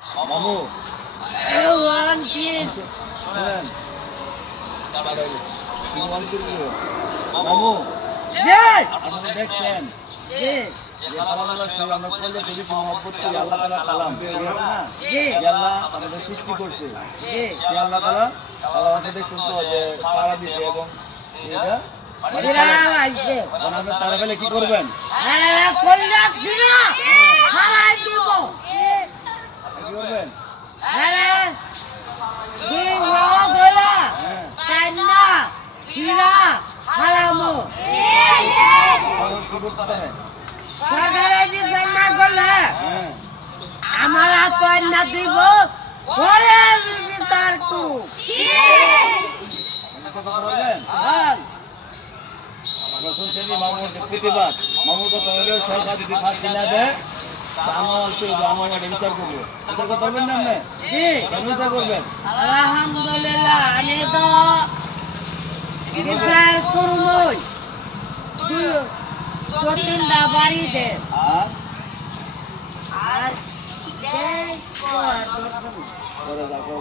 মামু one kid শুনেন মামু জে আপনারা দেখছেন জে যে খালামুল্লাহ সাহেব আমরা কলেজে বেশি মহব্বত করি আল্লাহ তাআলা কালাম ঠিক আছে না জি যে আল্লাহ আমাদের সৃষ্টি করছে জি সে আল্লাহ তাআলা আমাদের দেখছেন তো যে তারা দিছে এবং এটা বিড়াল আইছে এখন আপনি তারা পেলে কি করবেন আরে কল্লা দিনা হারাই দিব কি করবেন আরে কি হলো হ্যাঁ কান্না সিরা হারামো এখন কি করতে হবে সরকারে যে জমা করলে হ্যাঁ আমার কন্যা দিব পরে বিচার তু আপনি কথা বলবেন বল আমরা শুনছেন যে মামুর যে প্রতিবাদ মামুর কথা হলো সরকার যদি ফাঁসি না দেয় আমার এটা বিচার করবো বিচার করতে পারবেন না আপনি জি কেন বিচার করবেন আলহামদুলিল্লাহ আমি তো বিচার করবই তিনটা বাড়িতে আর আর পরে যাবো